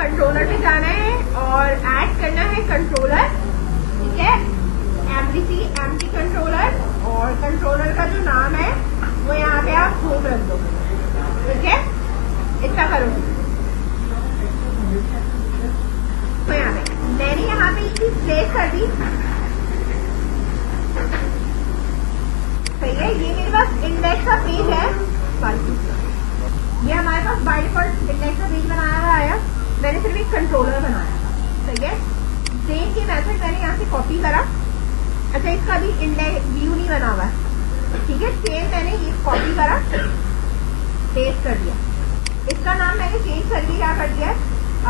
Controller पे जाना है और ऐड करना है कंट्रोलर, ठीक है, एमडी कंट्रोलर, और कंट्रोलर का जो नाम है वो यहाँ पे आप होम रख दो, ठीक है, इतना करो। तो यहाँ पे मैंने यहाँ पे ये चीज प्लेस कर दी, सही है। ये मेरे पास इंडेक्स का पेज है, ये हमारे पास बाय डिफॉल्ट इंडेक्स का पेज बनाया हुआ आया, मैंने सिर्फ एक कंट्रोलर बनाया था, सही है। सेम के मेथड मैंने यहाँ से कॉपी करा, अच्छा इसका भी इंडेक्स व्यू नहीं बना हुआ है, ठीक है, सेम मैंने ये कॉपी करा, पेस्ट कर दिया, इसका नाम मैंने चेंज कर दिया, क्या कर दिया,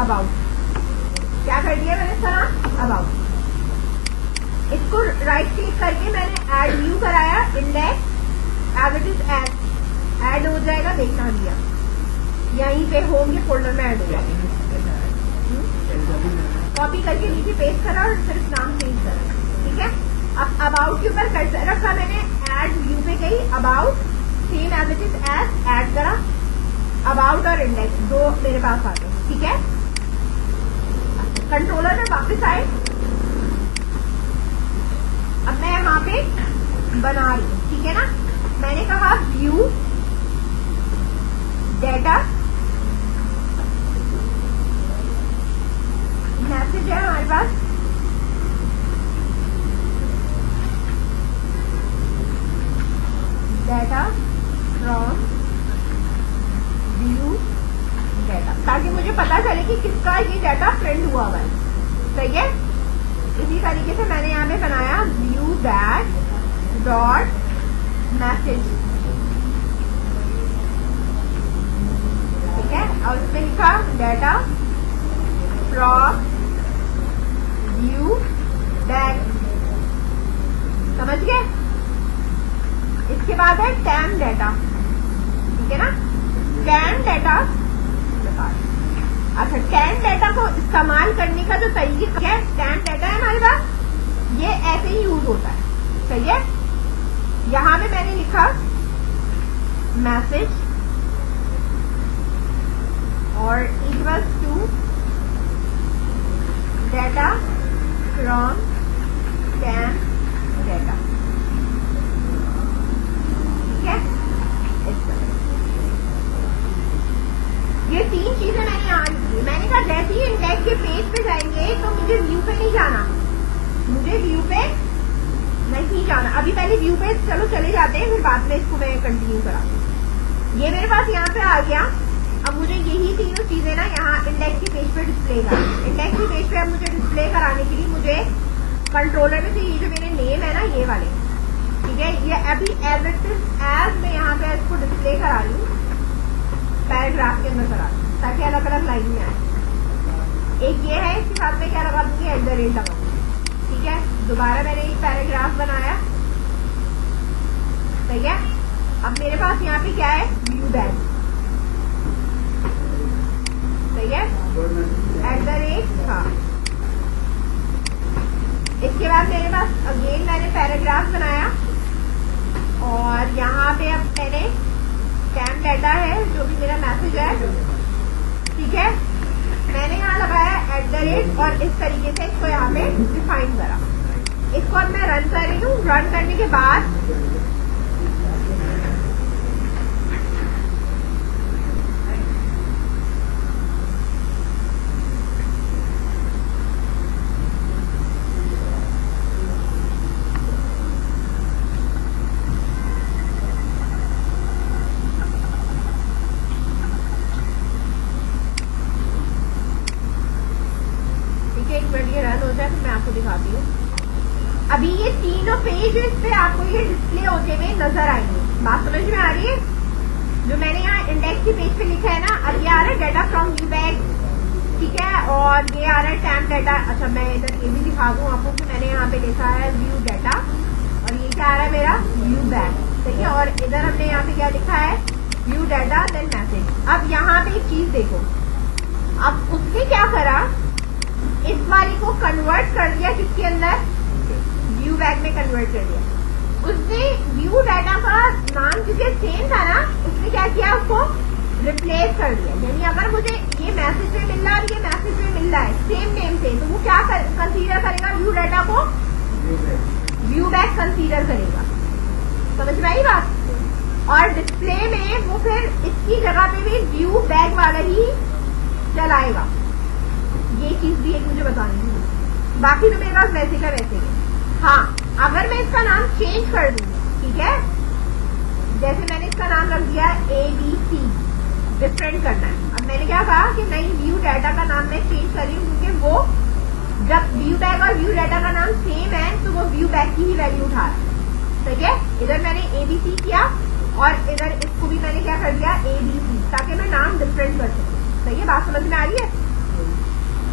अबाउट, क्या कर दिया मैंने इसका नाम अबाउट। इसको राइट क्लिक करके मैंने ऐड व्यू कराया, index as it is add हो जाएगा, देखना दिया, यहीं पे होम के फोल्डर में ऐड हो जाएगा, कॉपी करके नीचे पेस्ट करा और सिर्फ नाम चेंज करा, ठीक है। अब अबाउट के ऊपर कर्सर रखा मैंने, ऐड व्यू पे गई, about same as it is add करा, अबाउट और इंडेक्स दो मेरे पास आ गए, ठीक है। कंट्रोलर में वापस आए, अब मैं यहाँ पे बना रही हूँ, ठीक है ना। मैंने कहा व्यू डेटा, मैसेज है हमारे पास, डेटा फ्रॉम व्यू डेटा, ताकि मुझे पता चले कि किसका ये डेटा प्रिंट हुआ है, सही है। इसी तरीके से मैंने यहाँ पे बनाया व्यू दैट डॉट मैसेज, ठीक है, और उसमें लिखा डेटा फ्रॉम व्यू दैट, समझ गए। इसके बाद है टैम डेटा, ठीक है ना, टैम डेटा। अच्छा, टैम डेटा को इस्तेमाल करने का जो तरीका है, टैम डेटा है हमारे पास, ये ऐसे ही यूज होता है, सही है। यहां पे मैंने लिखा मैसेज और equals to data from tam data, ठीक है। ये तीन चीजें मैंने यहाँ लिखी। मैंने कहा जैसे ही इंडेक्स के पेज पे जाएंगे तो मुझे व्यू पे नहीं जाना, मुझे व्यू पे नहीं जाना, अभी पहले व्यू पे चलो चले जाते हैं, फिर बाद में इसको मैं कंटिन्यू करा। ये मेरे पास यहाँ पे आ गया, अब मुझे यही तीनों चीजें ना यहाँ इंडेक्स के पेज पे डिस्प्ले करानी। इंडेक्स के पेज पे अब मुझे डिस्प्ले कराने के लिए मुझे कंट्रोलर में से ये जो मेरे नेम है ना, ये वाले, ठीक है, ये अभी एज इट इज एज मैं यहाँ पे इसको डिस्प्ले करा रही हूँ, पैराग्राफ के अंदर करा दूँ ताकि अलग अलग लाइन में आए। एक ये है, इसके साथ में क्या लगा दूंगी, @ लगा दूंगी, ठीक है। दोबारा मैंने एक पैराग्राफ बनाया, सही है। अब मेरे पास यहाँ पे क्या है, व्यू दैट, सही है, @ हाँ। इसके बाद मेरे पास अगेन मैंने पैराग्राफ बनाया और यहाँ पे अब मैंने टैम डेटा है जो भी मेरा मैसेज है, ठीक है, मैंने यहाँ लगाया @ और इस तरीके से इसको यहाँ पे डिफाइन करा। इसको अब मैं रन कर रही हूँ, रन करने के बाद ये रन हो जाए तो मैं आपको दिखाती हूँ। अभी ये तीनों पेजेस पे आपको ये डिस्प्ले होते हुए नजर आएंगे, बात समझ में आ रही है। जो मैंने यहाँ इंडेक्स के पेज पे लिखा है ना, अब ये आ रहा है डेटा फ्रॉम व्यू बैग, ठीक है, और ये आ रहा है टैम डेटा। अच्छा, मैं इधर ये भी दिखा दूँ आपको कि मैंने यहाँ पे लिखा है व्यू डेटा और ये क्या आ रहा है मेरा व्यू बैग, ठीक है, और इधर हमने यहाँ पे क्या लिखा है, व्यू डेटा देन मैसेज। अब यहाँ पे एक चीज देखो, अब उसने क्या करा, इस वाली को कन्वर्ट कर दिया किसके अंदर, व्यू बैग में कन्वर्ट कर दिया। उसने व्यू डाटा का नाम क्योंकि सेम था ना, उसने क्या किया, उसको रिप्लेस कर दिया। यानी अगर मुझे ये मैसेज में मिल रहा है, ये मैसेज मिल रहा है सेम नेम से, तो वो क्या कंसीडर करेगा? व्यू डाटा को व्यू बैक कंसीडर करेगा। समझ में आई बात? और डिस्प्ले में वो फिर इसकी जगह पे भी व्यू बैक वाला ही चलाएगा। ये चीज भी एक मुझे बतानी है, बाकी तो मेरे पास वैसे का वैसे ही। हाँ, अगर मैं इसका नाम चेंज कर दूं, ठीक है, जैसे मैंने इसका नाम रख दिया ABC, डिफरेंट करना है। अब मैंने क्या कहा कि नहीं, व्यू डाटा का नाम मैं चेंज कर रही हूँ, क्योंकि वो जब व्यू बैक और व्यू डाटा का नाम सेम है तो वो व्यू बैक की ही वैल्यू उठा रहा है। ठीक है, इधर मैंने ABC किया और इधर इसको भी मैंने क्या कर दिया ABC, ताकि मैं नाम डिफरेंट कर सकूं। सही है, बात समझ में आ रही है?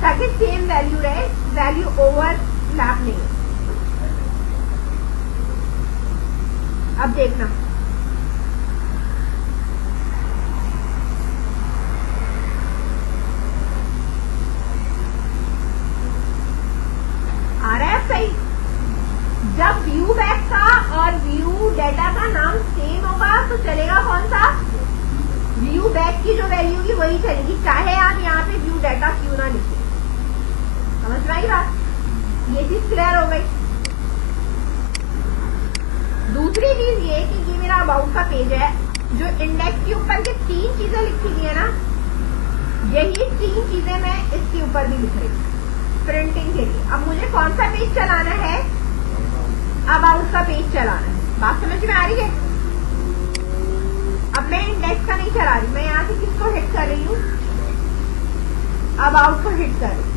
ताकि सेम वैल्यू रहे, वैल्यू ओवरलैप नहीं हो। अब देखना, आ रहा है सही? जब व्यू बैक का और व्यू डाटा का नाम सेम होगा तो चलेगा कौन सा? व्यू बैक की जो वैल्यू की वही चलेगी, चाहे आप यहाँ पे व्यू डाटा क्यों ना लिखें। समझ में आई बात? ये चीज क्लियर हो गई। दूसरी चीज ये कि ये मेरा अबाउट का पेज है, जो इंडेक्स के ऊपर के 3 चीजें लिखी हुई है ना, यही 3 चीजें मैं इसके ऊपर भी लिख रही हूँ प्रिंटिंग के लिए। अब मुझे कौन सा पेज चलाना है? अबाउट का पेज चलाना है। बात समझ में आ रही है? अब मैं इंडेक्स का नहीं चला रही, मैं यहाँ से किसको हिट कर रही हूँ? अबाउट को हिट कर रही हूँ।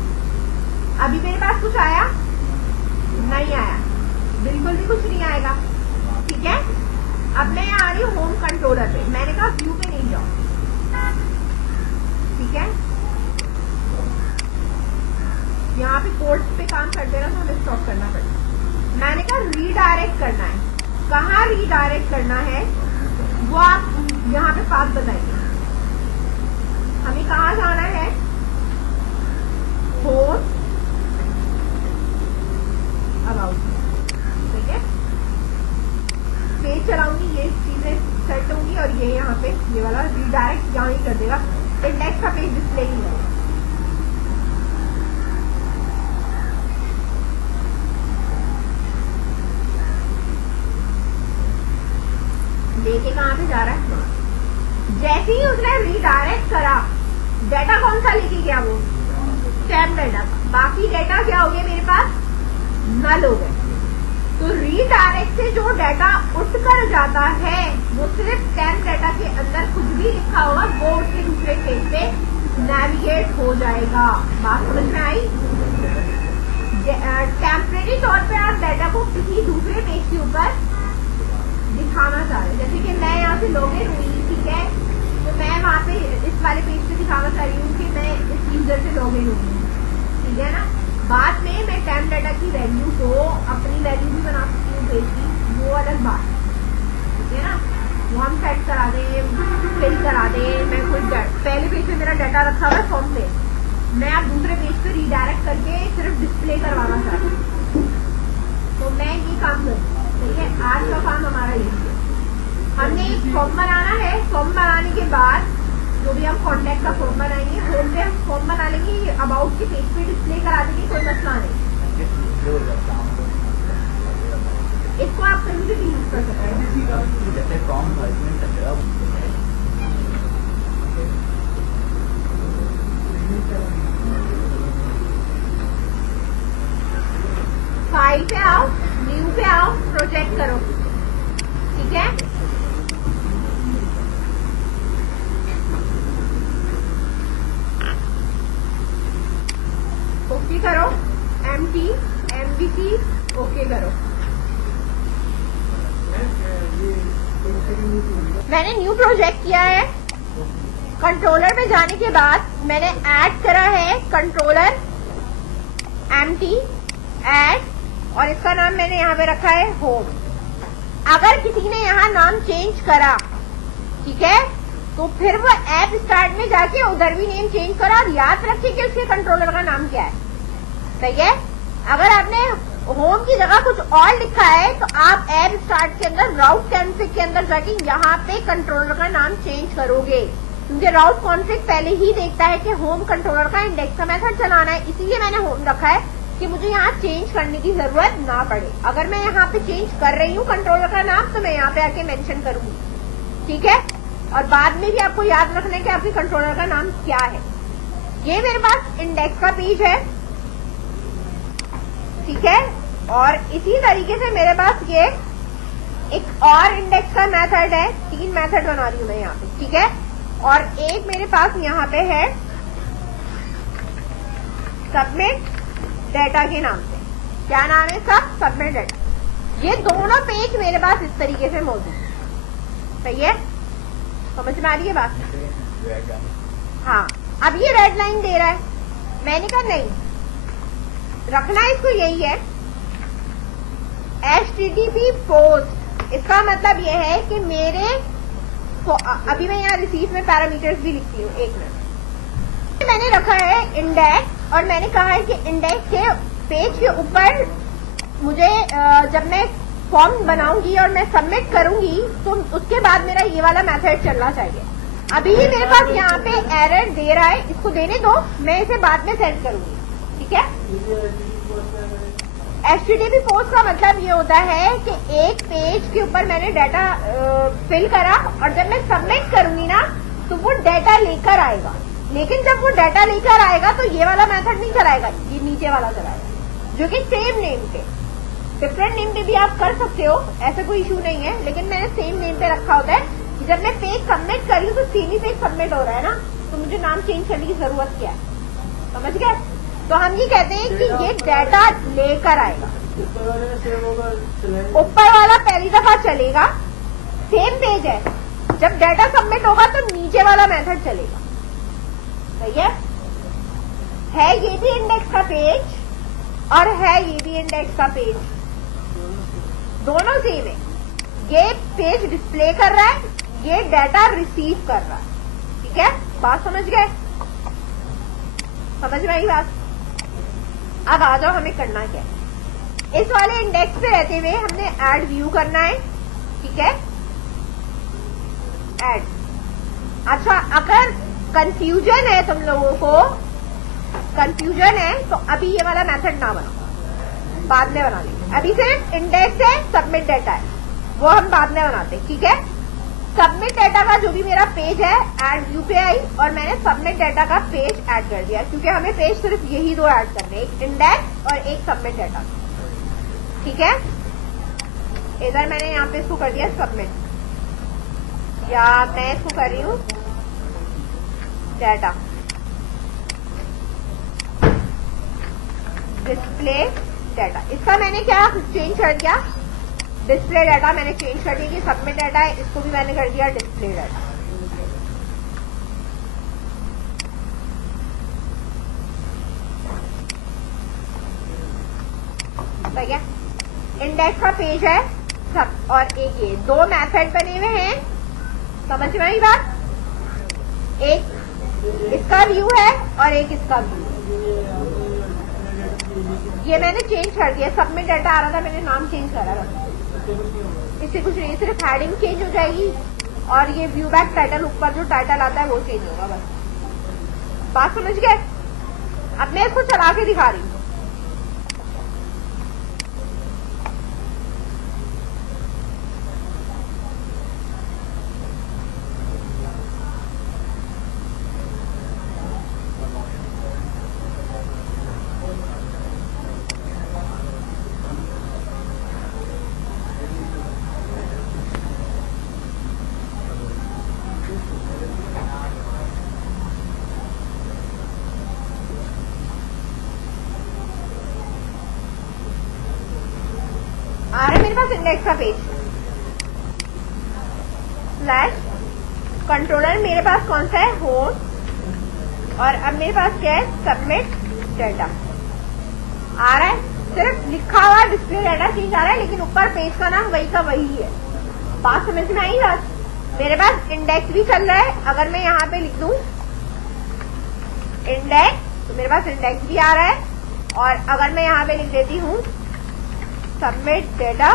अभी मेरे पास कुछ आया? नहीं आया, बिल्कुल भी कुछ नहीं आएगा। ठीक है, अब मैं यहाँ आ रही हूँ होम कंट्रोलर पे। मैंने कहा व्यू पे नहीं जाओ, ठीक है, यहाँ पे कोड्स पे काम करते ना तो हमें स्टॉप करना पड़ेगा। मैंने कहा रीडायरेक्ट करना है। कहाँ रीडायरेक्ट करना है वो आप यहाँ पे पाथ बताइए। हमें कहाँ जाना है? Home about. ठीक है, पेज चलाऊंगी, ये चीजें सेट होंगी और ये यहाँ पे ये वाला रीडायरेक्ट यहाँ ही कर देगा। इंडेक्स का पेज डिस्प्ले ही है। देखिए कहाँ पे जा रहा है। जैसे ही उसने रीडायरेक्ट करा, डाटा कौन सा लेके गया? वो स्टैम्प डाटा। बाकी डाटा क्या हो गया मेरे पास? नल हो गए। तो रीडायरेक्ट से जो डाटा उठकर जाता है वो सिर्फ स्टैम्प डाटा के अंदर कुछ भी लिखा होगा वो उसके दूसरे पेज पे नेविगेट हो जाएगा। बात समझ में आई? टेम्परेरी तौर पे आप डाटा को किसी दूसरे पेज के ऊपर दिखाना चाह रहे, जैसे कि मैं यहाँ से लॉगिन हुई, ठीक है, तो मैं वहाँ पे इस वाले पेज पे दिखाना चाह रही हूँ कि मैं इस यूजर से लॉगिन हुई हूँ, ठीक है ना। बाद में मैं टाइम डाटा की वैल्यू को अपनी वैल्यू भी बना सकती हूँ पेज की, वो अलग बात, ठीक है ना। वो हम सेट करा दें, फिल करा दें। मैं कोई पहले पेज पे मेरा डाटा रखा हुआ है फॉर्म पे, मैं आप दूसरे पेज पे रीडायरेक्ट करके सिर्फ डिस्प्ले करवाना चाहती हूँ, तो मैं ये काम करूँ। ठीक है, आज का काम हमारा ये है। हमने एक फॉर्म बनाना है। फॉर्म बनाने के बाद जो भी हम कॉन्टैक्ट का फॉर्म बनाएंगे, होम पे हम फॉर्म बना लेंगे, अबाउट के पेज पे डिस्प्ले करा देंगे, कोई मसला नहीं। इसको आप कहीं भी यूज कर सकते हैं। फाइल पे आओ, न्यू पे आओ, प्रोजेक्ट करो, ठीक है। ओके करो, एमटी एमबीसी ओके करो। मैंने न्यू प्रोजेक्ट किया है। कंट्रोलर में जाने के बाद मैंने ऐड करा है कंट्रोलर एमटी ऐड, और इसका नाम मैंने यहाँ पे रखा है होम। अगर किसी ने यहाँ नाम चेंज करा, ठीक है, तो फिर वो ऐप स्टार्ट में जाके उधर भी नेम चेंज करा और याद रखिए कि उसके कंट्रोलर का नाम क्या है। सही है। अगर आपने होम की जगह कुछ और लिखा है तो आप ऐप स्टार्ट के अंदर राउट कॉन्फ़िग के अंदर जाके यहाँ पे कंट्रोलर का नाम चेंज करोगे, क्योंकि राउट कॉन्फ्लिक्ट पहले ही देखता है कि होम कंट्रोलर का इंडेक्स का मेथड चलाना है, इसीलिए मैंने होम रखा है कि मुझे यहाँ चेंज करने की जरूरत ना पड़े। अगर मैं यहाँ पे चेंज कर रही हूँ कंट्रोलर का नाम तो मैं यहाँ पे आके मेंशन करूंगी, ठीक है। और बाद में भी आपको याद रखना है कि आपके कंट्रोलर का नाम क्या है। ये मेरे पास इंडेक्स का पेज है, ठीक है। और इसी तरीके से मेरे पास ये एक और इंडेक्स का मेथड है, 3 मेथड बना रही हूं मैं यहाँ पे, ठीक है। और एक मेरे पास यहाँ पे है सबमिट डेटा के नाम से। क्या नाम है इसका? Submit data. ये दोनों पेज मेरे पास इस तरीके से मौजूद है, सही है, समझ में आ रही है बात? हाँ, अब ये रेड लाइन दे रहा है, मैंने कहा नहीं, रखना इसको यही है HTTP पोस्ट। इसका मतलब ये है कि मेरे अभी मैं यहाँ रिसीव में पैरामीटर्स भी लिखती हूँ, एक मिनट। मैंने रखा है इंडेक्स और मैंने कहा है कि इंडेक्स के पेज के ऊपर मुझे जब मैं फॉर्म बनाऊंगी और मैं सबमिट करूंगी तो उसके बाद मेरा ये वाला मेथड चलना चाहिए। अभी ये मेरे पास यहाँ पे एरर दे रहा है, इसको देने दो, मैं इसे बाद में सेंड करूंगी, ठीक है। HTTP पोस्ट का मतलब ये होता है कि एक पेज के ऊपर मैंने डाटा फिल करा और जब मैं सबमिट करूंगी ना तो वो डाटा लेकर आएगा, लेकिन जब वो डाटा लेकर आएगा तो ये वाला मेथड नहीं चलाएगा, ये नीचे वाला चलाएगा, जो कि सेम नेम पे। डिफरेंट नेम पे भी आप कर सकते हो, ऐसा कोई इशू नहीं है, लेकिन मैंने सेम नेम पे रखा होता है कि जब मैं पेज सबमिट कर रही हूँ तो सीधी पेज सबमिट हो रहा है ना, तो मुझे नाम चेंज करने की जरूरत क्या है, समझ गए? तो हम ये कहते हैं कि ये डाटा लेकर आएगा, ऊपर वाला पहली दफा चलेगा, सेम पेज है, जब डाटा सबमिट होगा तो नीचे वाला मेथड चलेगा, सही है ये भी इंडेक्स का पेज और है ये भी इंडेक्स का पेज, दोनों सेम है। ये पेज डिस्प्ले कर रहा है, ये डाटा रिसीव कर रहा है, ठीक है। बात समझ गए? समझ में आई बात? अब आ जाओ हमें करना क्या है। इस वाले इंडेक्स पे रहते हुए हमने ऐड व्यू करना है, ठीक है, ऐड। अच्छा, अगर कंफ्यूजन है तुम लोगों को, कंफ्यूजन है तो अभी ये वाला मेथड ना बनाओ, बाद में बना लेंगे। अभी सिर्फ इंडेक्स है, सबमिट डाटा है, वो हम बाद में बनाते हैं, ठीक है। सबमिट डाटा का जो भी मेरा पेज है ऐड व्यू पे आई और मैंने सबमिट डाटा का पेज ऐड कर दिया, क्योंकि हमें पेज सिर्फ यही दो ऐड करने, एक इंडेक्स और एक सबमिट डाटा, ठीक है। इधर मैंने यहाँ पे इसको कर दिया सबमिट, या मैं इसको कर रही हूँ डाटा डिस्प्ले डाटा। इसका मैंने क्या चेंज कर दिया, डिस्प्ले डाटा मैंने चेंज कर दिया कि सबमिट डाटा है, इसको भी मैंने कर दिया डिस्प्ले डाटा। ठीक है, इंडेक्स का पेज है सब और एक ये दो मेथड बने हुए हैं, समझ में आई बात? एक इसका व्यू है और एक इसका व्यू। ये मैंने चेंज कर दिया, सबमिट डाटा आ रहा था, मैंने नाम चेंज करा था, इससे कुछ नहीं, सिर्फ हेडिंग चेंज हो जाएगी और ये व्यू बैक टाइटल ऊपर जो टाइटल आता है वो चेंज होगा, बस। बात समझ गए? अब मैं इसको चला के दिखा रही हूँ। आ रहा है मेरे पास इंडेक्स का पेज स्लैश कंट्रोलर, मेरे पास कौन सा है, होम, और अब मेरे पास क्या है, सबमिट डाटा आ रहा है, सिर्फ लिखा हुआ डिस्प्ले डाटा चेंज आ रहा है, लेकिन ऊपर पेज का नाम वही का वही है। बात समझ में आई बात? मेरे पास इंडेक्स भी चल रहा है, अगर मैं यहाँ पे लिख दूं इंडेक्स तो मेरे पास इंडेक्स भी आ रहा है, और अगर मैं यहाँ पे लिख देती हूँ सबमिट डाटा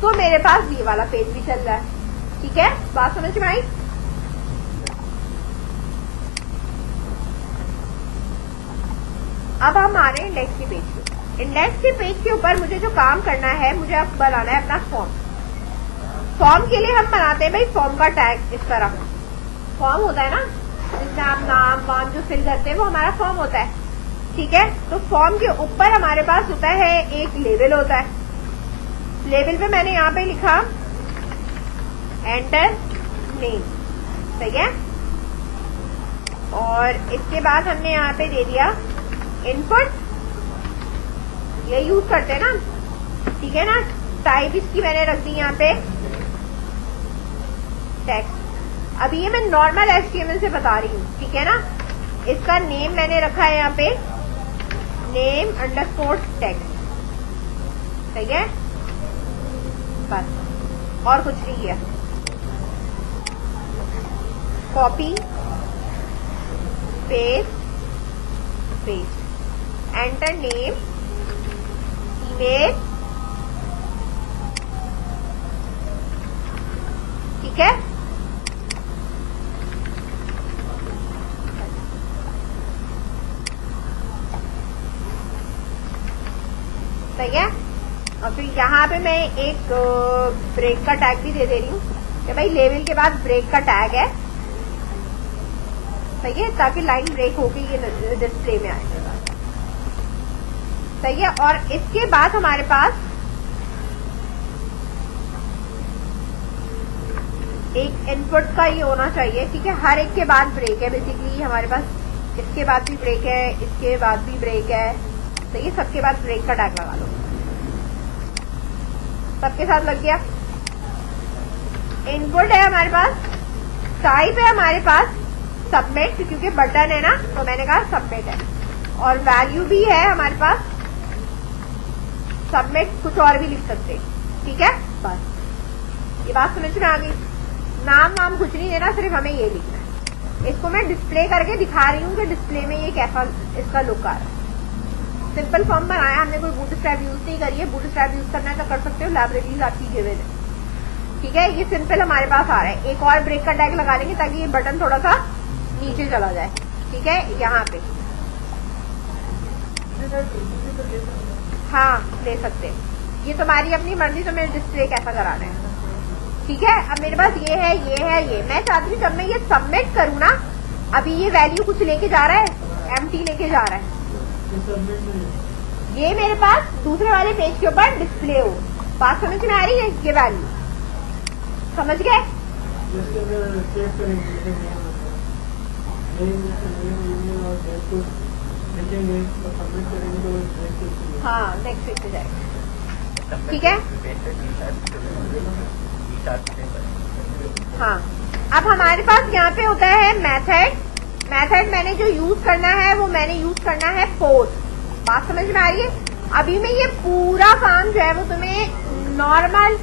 तो मेरे पास ये वाला पेज भी चल रहा है, ठीक है। बात समझ में आई? अब हम आ रहे हैं इंडेक्स के पेज पे। इंडेक्स के पेज के ऊपर मुझे जो काम करना है, मुझे अब बनाना है अपना फॉर्म। फॉर्म के लिए हम बनाते हैं भाई फॉर्म का टैग। इस तरह फॉर्म होता है ना, जिसमें आप नाम वाम जो फिल करते हैं वो हमारा फॉर्म होता है, ठीक है। तो फॉर्म के ऊपर हमारे पास होता है एक लेबल होता है। लेबल पे मैंने यहाँ पे लिखा एंटर नेम, सही है। और इसके बाद हमने यहाँ पे दे दिया इनपुट, ये यूज करते हैं ना, ठीक है ना। टाइप इसकी मैंने रख दी यहाँ पे टेक्स्ट। अभी ये मैं नॉर्मल HTML से बता रही हूँ, ठीक है ना। इसका नेम मैंने रखा है यहाँ पे नेम अंडरस्कोर टेक्स्ट, सही है, बस और कुछ नहीं किया। Copy paste paste, enter name, email, ठीक है। सही है। और फिर यहाँ पे मैं एक ब्रेक का टैग भी दे रही हूँ कि भाई लेवल के बाद ब्रेक का टैग है, सही है, ताकि लाइन ब्रेक होके ये डिस्प्ले में आए, सही है। और इसके बाद हमारे पास एक इनपुट का ये होना चाहिए, ठीक है। हर एक के बाद ब्रेक है बेसिकली हमारे पास, इसके बाद भी ब्रेक है, इसके बाद भी ब्रेक है, तो ये सबके बाद ब्रेक का टैग लगा लो। सबके साथ लग गया। इनपुट है हमारे पास, टाइप है हमारे पास सबमिट, क्योंकि बटन है ना तो मैंने कहा सबमिट है। और वैल्यू भी है हमारे पास सबमिट, कुछ और भी लिख सकते हैं, ठीक है। बस ये बात समझ में आ गई। नाम वाम कुछ नहीं देना, सिर्फ हमें ये लिखना है। इसको मैं डिस्प्ले करके दिखा रही हूँ कि डिस्प्ले में ये कैसा इसका लुक आ रहा है। सिंपल फॉर्म बनाया हमने, कोई बूटस्ट्रैप यूज नहीं करी है। बूटस्ट्रैप यूज करना है तो कर सकते हो, लाइब्रेरीज आपकी गिवन है, ठीक है। ये सिंपल हमारे पास आ रहा है। एक और ब्रेक का टैग लगा लेंगे ताकि ये बटन थोड़ा सा नीचे चला जाए, ठीक है, यहाँ पे। हाँ ले सकते, ये तुम्हारी अपनी मर्जी, तो मैं डिस्प्ले कैसा कराना है, ठीक है। अब मेरे पास ये है, ये है, ये मैं चाहती हूँ जब मैं ये सबमिट करूँ ना, अभी ये वैल्यू कुछ लेके जा रहा है, एम्प्टी लेके जा रहा है, ये मेरे पास दूसरे वाले पेज के ऊपर डिस्प्ले हो। बात समझ में आ रही है? ये वैल्यू समझ गए? हाँ नेक्स्ट पेज पे जाएगा, ठीक है। हाँ अब हमारे पास यहाँ पे होता है मेथड। मेथड मैंने जो यूज करना है वो मैंने यूज करना है पोस्ट। बात समझ में आ रही है? अभी मैं ये पूरा काम जो है वो तुम्हें नॉर्मल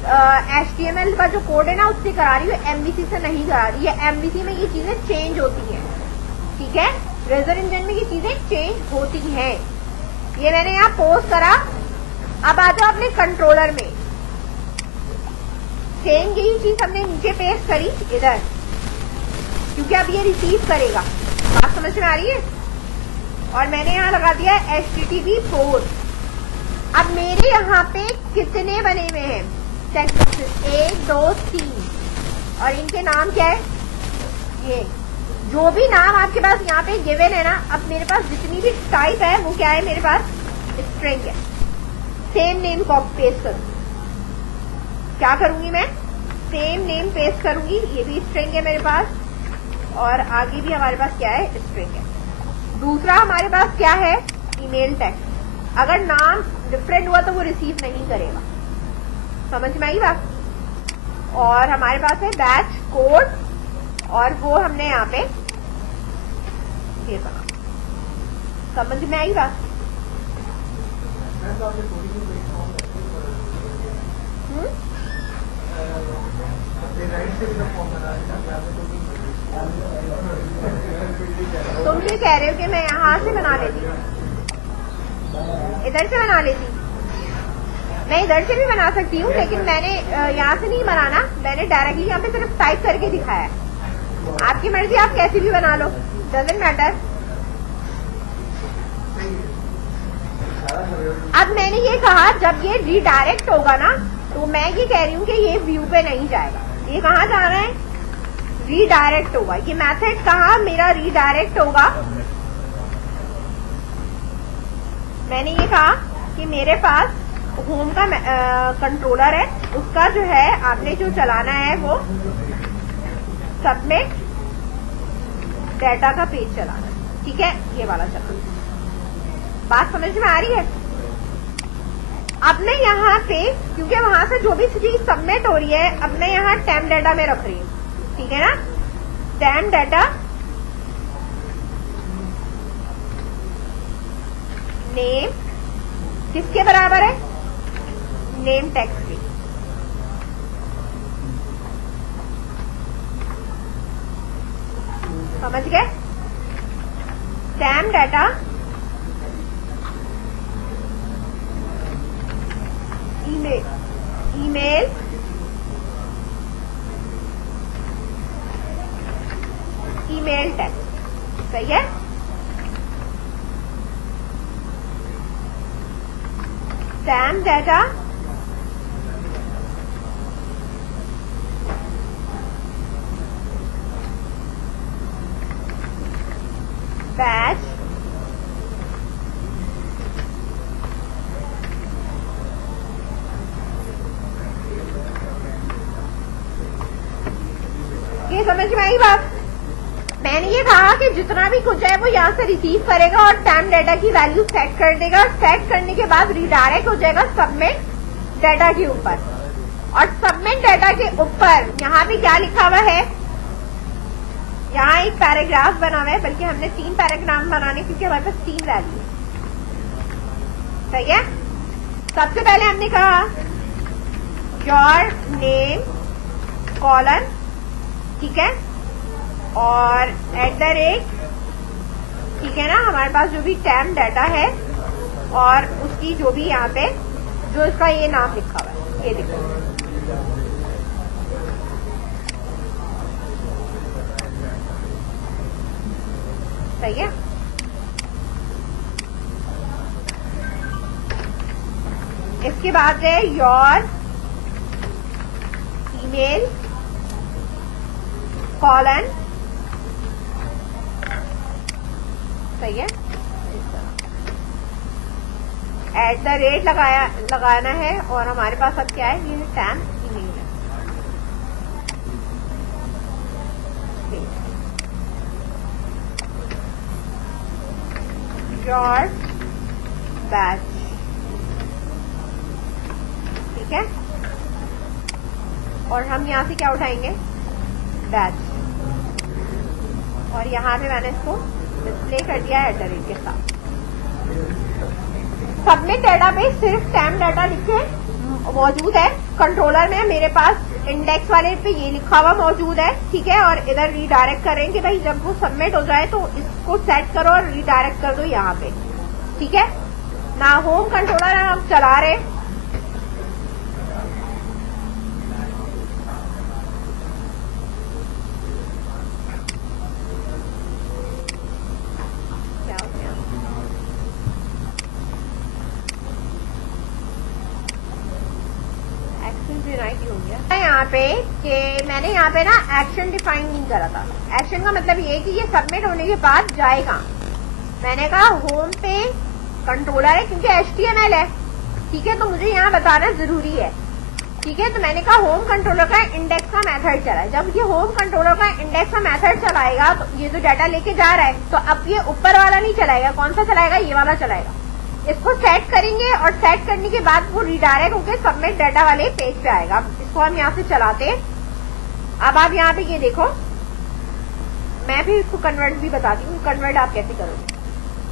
HTML का जो कोड है ना उससे करा रही हूँ, MVC से नहीं करा रही है। MVC में ये चीजें चेंज होती हैं, ठीक है। रेजर इंजन में ये चीजें चेंज होती हैं। ये मैंने यहाँ पोस्ट करा। अब आ जाओ अपने कंट्रोलर में, सेम यही चीज हमने नीचे पेस्ट करी इधर, क्योंकि अब ये रिसीव करेगा। बात समझ में आ रही है? और मैंने यहाँ लगा दिया HTTP पोस्ट। अब मेरे यहाँ पे कितने बने हुए हैं चेक बॉक्सेस, 1 2 3, और इनके नाम क्या है? ये जो भी नाम आपके पास यहाँ पे गिवन है ना, अब मेरे पास जितनी भी टाइप है वो क्या है, मेरे पास स्ट्रिंग है। सेम नेम कॉपी पेस्ट करूंगी, क्या करूंगी मैं? सेम नेम पेस्ट करूंगी, ये भी स्ट्रिंग है मेरे पास, और आगे भी हमारे पास क्या है? स्ट्रिंग है। दूसरा हमारे पास क्या है? Email text. अगर नाम डिफरेंट हुआ तो वो रिसीव नहीं करेगा। समझ में आई बात? और हमारे पास है बैच कोड, और वो हमने यहाँ पे ये बना। समझ में आई बात? तुम ये कह रहे हो कि मैं यहाँ से बना लेती, इधर से बना लेती। मैं इधर से भी बना सकती हूँ, लेकिन मैंने यहाँ से नहीं बनाना, मैंने डायरेक्टली यहाँ पे सिर्फ टाइप करके दिखाया है। आपकी मर्जी, आप कैसे भी बना लो, डजंट मैटर। अब मैंने ये कहा जब ये रीडायरेक्ट होगा ना, तो मैं ये कह रही हूँ कि ये व्यू पे नहीं जाएगा, ये कहाँ जा रहा है, रीडायरेक्ट होगा। ये मेथड कहाँ मेरा रीडायरेक्ट होगा, मैंने ये कहा कि मेरे पास होम का कंट्रोलर है, उसका जो है आपने जो चलाना है वो सबमिट डाटा का पेज चलाना है, ठीक है, ये वाला चलाना। बात समझ में आ रही है? अब मैं यहाँ पे, क्योंकि वहां से जो भी चीज सबमिट हो रही है, अब मैं यहाँ टेम्प डाटा में रख रही हूँ, ठीक है ना। टेम्प डाटा नेम किसके बराबर है, नेम टेक्स्ट के। समझ गए? Temp data email email text, सही है। टेम्प डाटा बैच ये समझ में आई बात? मैंने ये कहा कि जितना भी कुछ है वो यहाँ से रिसीव करेगा और टेम्प डाटा की वैल्यू सेट कर देगा, सेट करने के बाद रीडायरेक्ट हो जाएगा सबमिट डाटा के ऊपर। और सबमिट डाटा के ऊपर यहाँ पे क्या लिखा हुआ है, यहाँ एक पैराग्राफ बना हुआ है, बल्कि हमने 3 पैराग्राफ बनाने क्योंकि हमारे पास 3 वैल्यू है, सही है। सबसे पहले हमने कहा योर नेम कॉलन, ठीक है, और @ ठीक है ना, हमारे पास जो भी टेम्प डाटा है और उसकी जो भी यहाँ पे जो इसका ये नाम लिखा हुआ है, ये देखो, सही है। इसके बाद है योर ईमेल कॉलन, सही है। @ लगाना है और हमारे पास अब क्या है, ये टेम्प ईमेल है, योर बैच, ठीक है। और हम यहाँ से क्या उठाएंगे, बैच, और यहाँ पे मैंने इसको डिस्प्ले कर दिया है @ के साथ। सबमिट डाटा पे सिर्फ टेम्प डाटा लिखे मौजूद है, कंट्रोलर में मेरे पास इंडेक्स वाले पे ये लिखा हुआ मौजूद है, ठीक है। और इधर रीडायरेक्ट करेंगे भाई, जब वो सबमिट हो जाए तो इसको सेट करो और रीडायरेक्ट कर दो यहाँ पे, ठीक है ना। होम कंट्रोलर हम चला रहे, यहाँ पे कि मैंने यहाँ पे ना एक्शन डिफाइन नहीं करा था। एक्शन का मतलब ये कि ये सबमिट होने के बाद जाएगा, मैंने कहा होम पे कंट्रोलर है क्योंकि HTML है, ठीक है, तो मुझे यहाँ बताना जरूरी है, ठीक है। तो मैंने कहा होम कंट्रोलर का इंडेक्स का मेथड चला है। जब ये होम कंट्रोलर का इंडेक्स का मेथड चलाएगा तो ये जो डाटा लेके जा रहा है, तो अब ये ऊपर वाला नहीं चलाएगा, कौन सा चलाएगा, ये वाला चलाएगा। इसको सेट करेंगे और सेट करने के बाद वो रीडायरेक्ट होकर सबमिट डाटा वाले पेज पे आएगा। इसको हम यहाँ से चलाते हैं। अब आप यहाँ पे ये देखो, मैं भी इसको कन्वर्ट भी बताती हूँ, कन्वर्ट आप कैसे करोगे,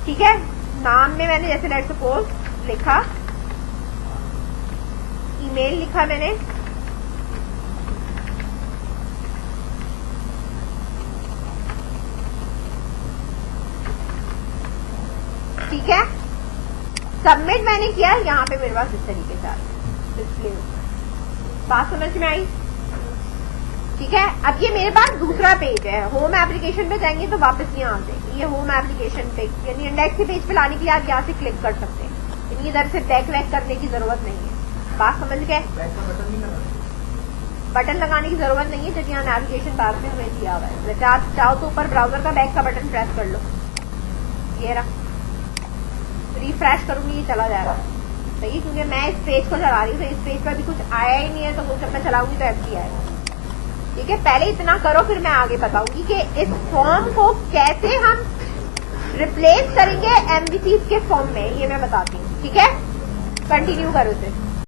ठीक है। नाम में मैंने जैसे लेट्स सपोज लिखा, ईमेल लिखा मैंने, ठीक है। सबमिट मैंने किया, यहाँ पे मेरे पास इस तरीके से डिस्प्ले, बात समझ में आई, ठीक है। अब ये मेरे पास दूसरा पेज है, होम एप्लीकेशन पे जाएंगे तो वापस यहाँ आ जाएगी, ये होम एप्लीकेशन पे यानी इंडेक्स के पेज पे लाने के लिए आप यहाँ से क्लिक कर सकते हैं, इनकी इधर से बैक वैक करने की जरूरत नहीं है। बात समझ गए? बटन लगाने की जरूरत नहीं है, क्योंकि यहाँ नेविगेशन बार में हमें दिया हुआ है। चाहो तो ऊपर ब्राउजर का बैक का बटन प्रेस कर लो, ये रहा, रिफ्रेश करूंगी ये चला जाएगा। सही, क्योंकि मैं इस पेज को चला रही हूँ, तो इस पेज पर भी कुछ आया ही नहीं है, तो जब मैं चलाऊंगी तो एम्प्टी आएगा। ठीक है, पहले इतना करो, फिर मैं आगे बताऊंगी कि इस फॉर्म को कैसे हम रिप्लेस करेंगे एमवीसी के फॉर्म में, ये मैं बताती हूँ। ठीक है, कंटिन्यू करो इसे।